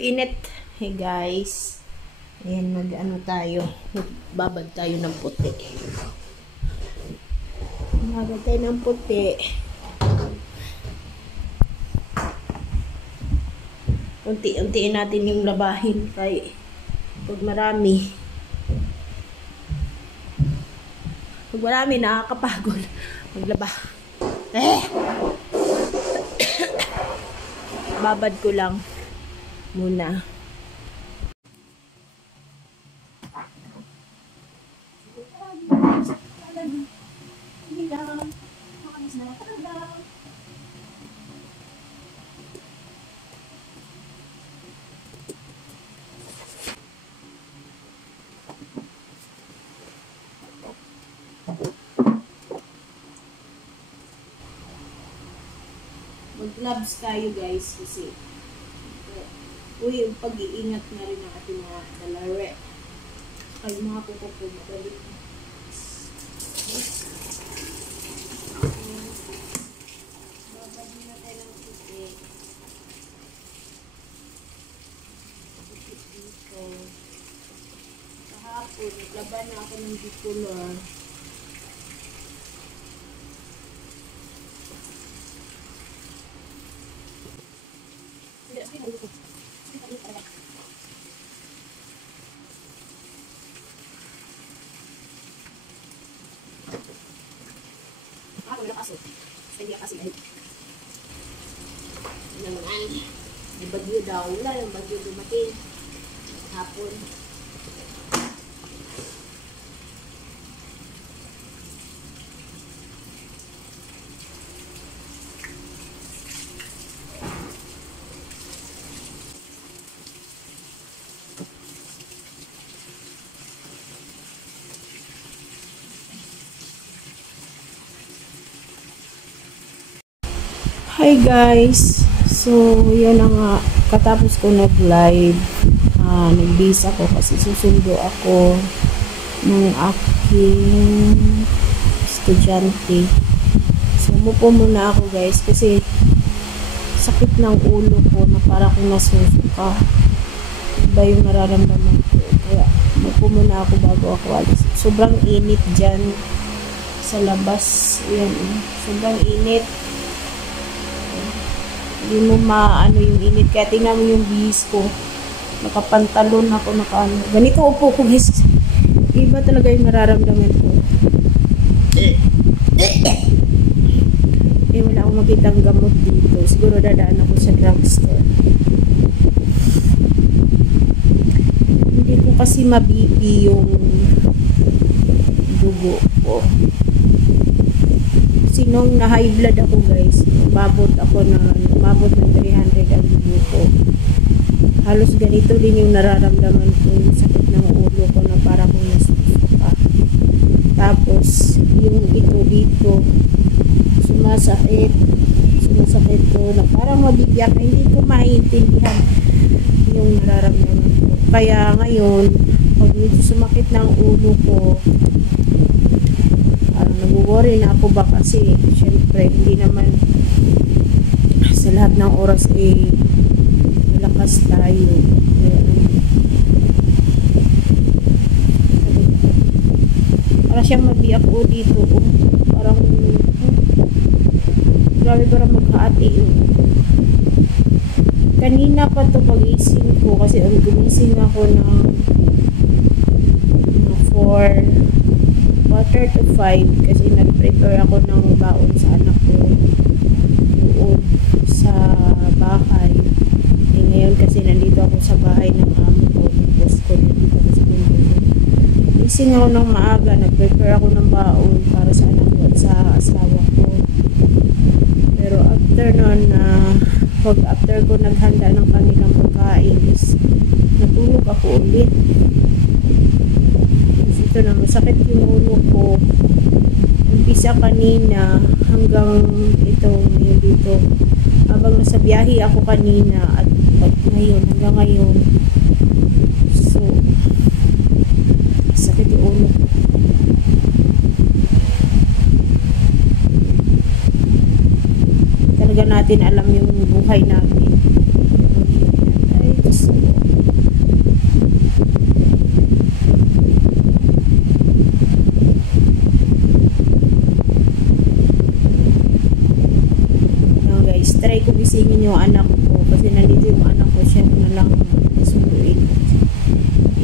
init. Hey guys. Ayan, mag-ano tayo. Magbabad tayo ng puti. Magbabad tayo ng puti. Unti-untiin natin yung labahin kay pag marami. Pag marami, nakakapagod maglaba. Babad ko lang muna. Mag-gloves tayo guys kasi yung pag-iingat na rin ng ating mga dalare ay mga kuko magaling. Babagin na tayo ng puti dito. Kahapon naglaban na ako ng bicolor. May bagyo daw. Wala yung bagyo dumating. Hapon. Hi guys! So, yan na nga. Katapos ko nag-live, nag-base ako kasi susundo ako ng aking estudyante. So, umupo muna ako guys kasi sakit ng ulo ko na para akong nasusuka. Iba yung nararamdaman ko. Kaya, umupo muna ako bago ako alis. Sobrang init dyan sa labas. Yan, sobrang init. Hindi mo maano yung init. Kaya tingnan mo yung bihis ko. Nakapantalon ako, nakaano. Ganito upo ko guys. Iba talaga yung nararamdaman ko. Wala akong makitang gamot dito. Siguro dadaan ako sa drugstore. Hindi ko kasi mabibi yung dugo ko. Nung na-high blood ako guys, umabot ng 300 ang dugo ko. Halos ganito din yung nararamdaman ko, yung sakit ng ulo ko na para kong nasusuka. Tapos, yung ito dito, sumasakit ko na parang mabibiyak, hindi ko maintindihan yung nararamdaman ko. Kaya ngayon, pag medyo sumakit ng ulo ko, nag-worry na ako ba kasi syempre hindi naman sa lahat ng oras malakas tayo. Para siyang mabiyak o dito parang grabe parang magkaati kanina pa to pag-ising ko kasi gumising ako ng 4:45 kasi nag-prepare ako ng baon sa anak ko doon sa bahay. Ngayon kasi nandito ako sa bahay ng amo ko, ng boss ko, nandito ako sa mundo. Gising ako ng maaga, nag-prepare ako ng baon para sa anak ko at sa asawa ko. Pero after nun, after ko naghanda ng kanilang pagkain, natulog ako ulit. Ito na, masakit yung ulo ko. Umpisa kanina hanggang ngayon dito. Habang nasa biyahe ako kanina at hanggang ngayon. So, sakit yung ulo ko. Talaga natin alam yung buhay natin. Ay, Diyos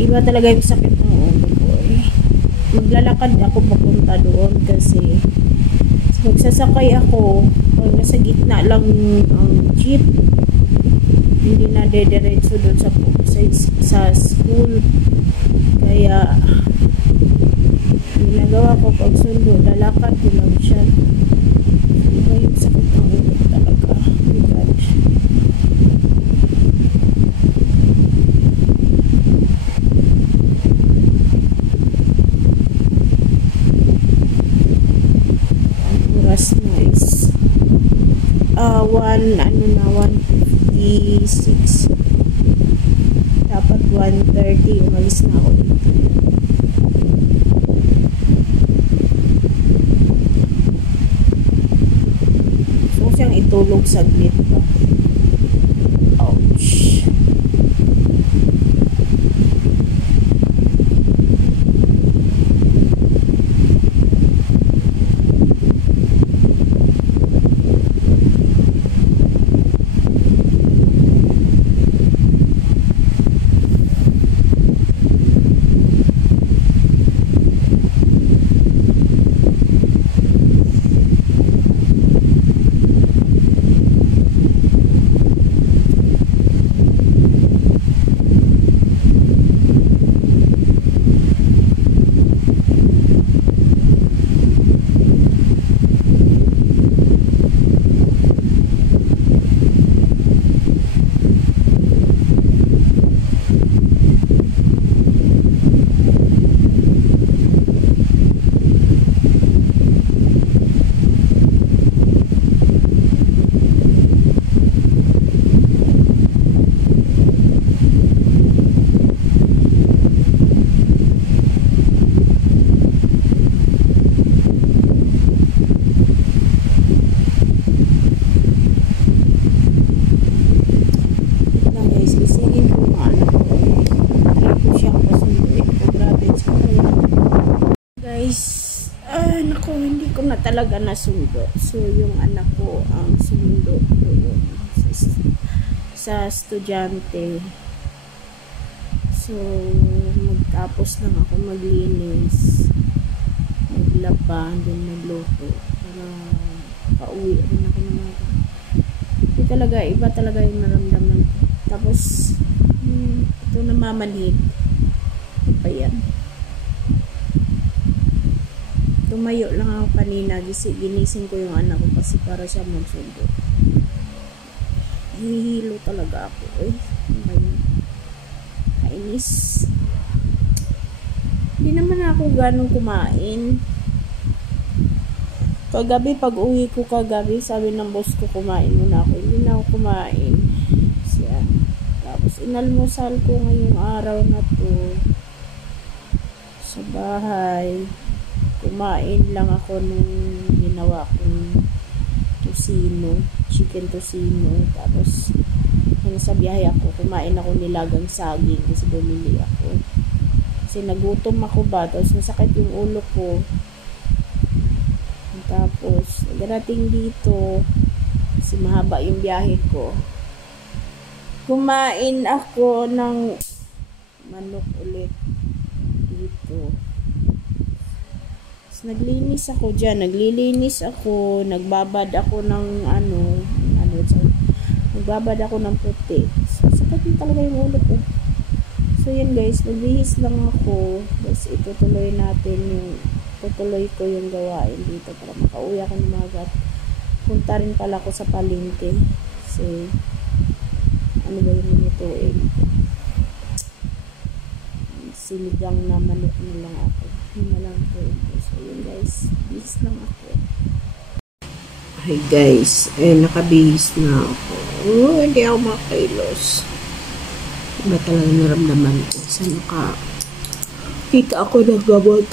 iba talaga yung sakit ng ulo ko eh. Maglalakad ako papunta doon kasi magsasakay ako pag nasa gitna lang ang jeep, hindi na dediretso doon sa school. Kaya ginagawa ko pag sundo, lalakad ko lang siya. Iba yung sakit ng ulo talaga. Oh gosh. Ang oras na is 1:56. Dapat 1:30 umalis na ako dito. So siyang itulog saglit pa. Ouch. Hindi ko na talaga nasundo. So, yung anak ko ang sumundo doon sa estudyante. So, magtapos lang ako maglinis, maglaba, then magluto para pauwi rin ako ng mga. Hindi talaga, iba talaga yung naramdaman ko. Tapos, ito namamanhid. Ito pa yan. Tumayo lang ako kanina, ginising ko yung anak ko kasi para siya magsundo. Hihilo talaga ako eh. Kainis. Hindi naman ako ganong kumain. Kagabi, pag uwi ko kagabi, sabi ng boss ko kumain muna ako. Hindi na ako kumain. Siya. Tapos inalmusal ko ngayong araw na to sa bahay. Kumain lang ako nung ginawa kong tosino, chicken tosino. Tapos nung sa biyahe ako, kumain ako nilagang saging kasi bumili ako. Kasi nagutom ako ba, tapos masakit yung ulo ko. Tapos darating dito kasi mahaba yung biyahe ko. Kumain ako ng manok ulit dito. Naglinis ako dyan, naglilinis ako, nagbabad ako ng nagbabad ako ng puti. So, sakit din talaga yung ulo ko. So, yun guys, magbihis lang ako. Tapos, tutuloy ko yung gawain dito para makauwi ako ng magat. Punta rin pala ako sa palengke. Kasi, ano ba yung minutuin? Sinigang na manok na lang ako. Yun na lang po. So, yun guys. Bihis lang ako. Hi guys. Nakabihis na ako. Oh, hindi ako makailos. Iba talaga naramdaman ko. Saan kita ako ng gamot.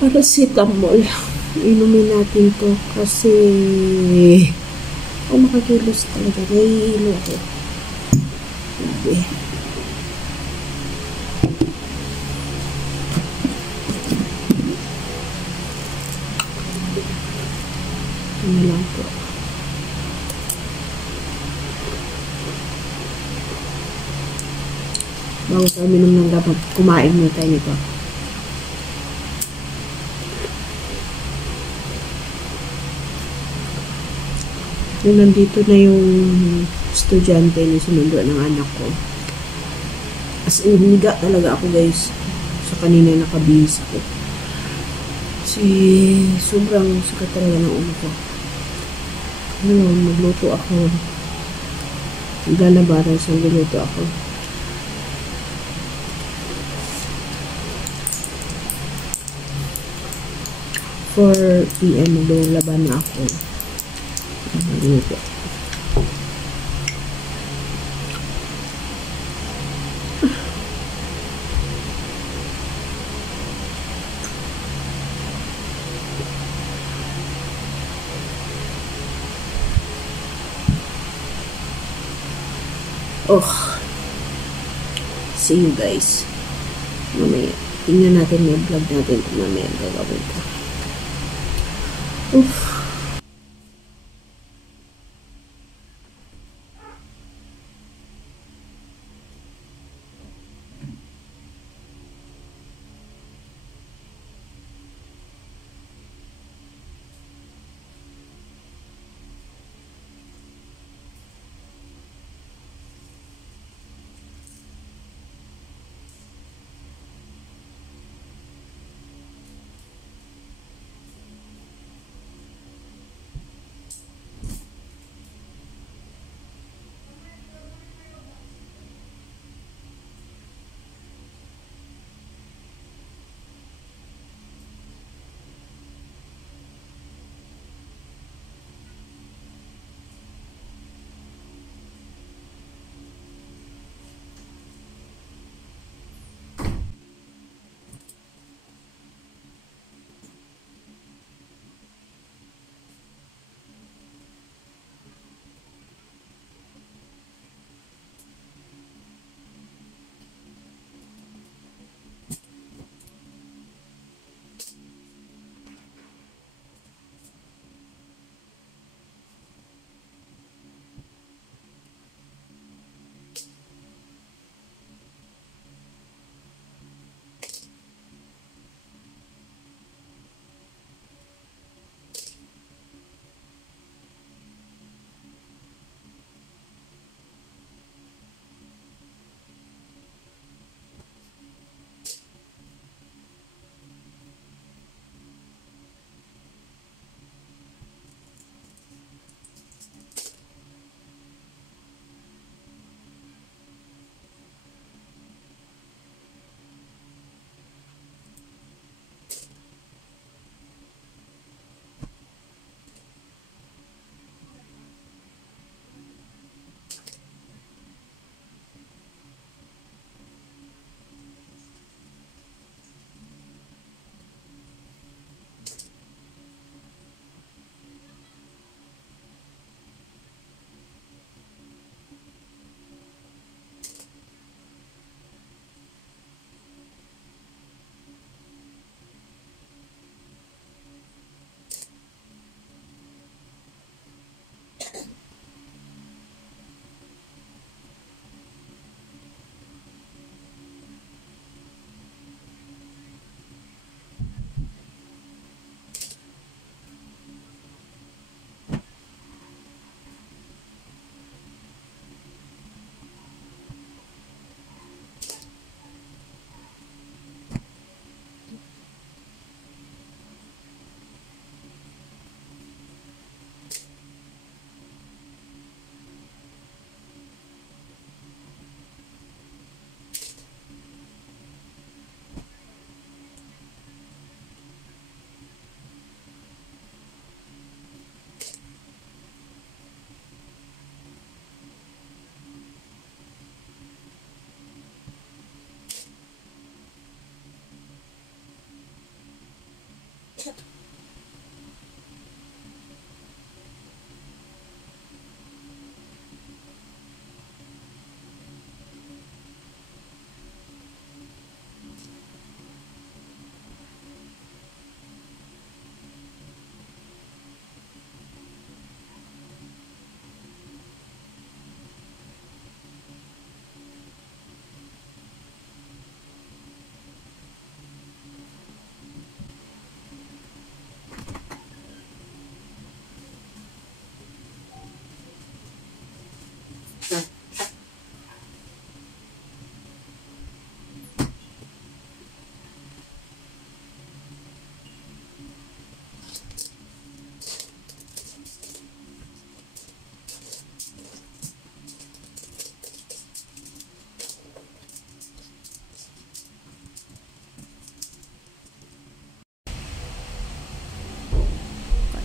Paracetamol. Inumin natin to kasi makakilos talaga. Nahihilo ako. Okay. Ano lang po. Bago tayo minom ng gamot, kumain muna tayo nito. Yung nandito na yung estudyante na sinundo ng anak ko. As in, hiniga talaga ako guys. So, kanina nakabihis ako. Sobrang sukat talaga ng ulo ko. Ngayon, magluto ako. Galabaran sa magluto ako. 4 PM maglalaban na ako. Magluto. See you guys mamaya. Tingnan natin yung vlog natin kung mamaya gagawin ko.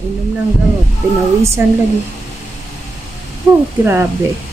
inom ng gamot, pinawisan lagi. Oh, grabe.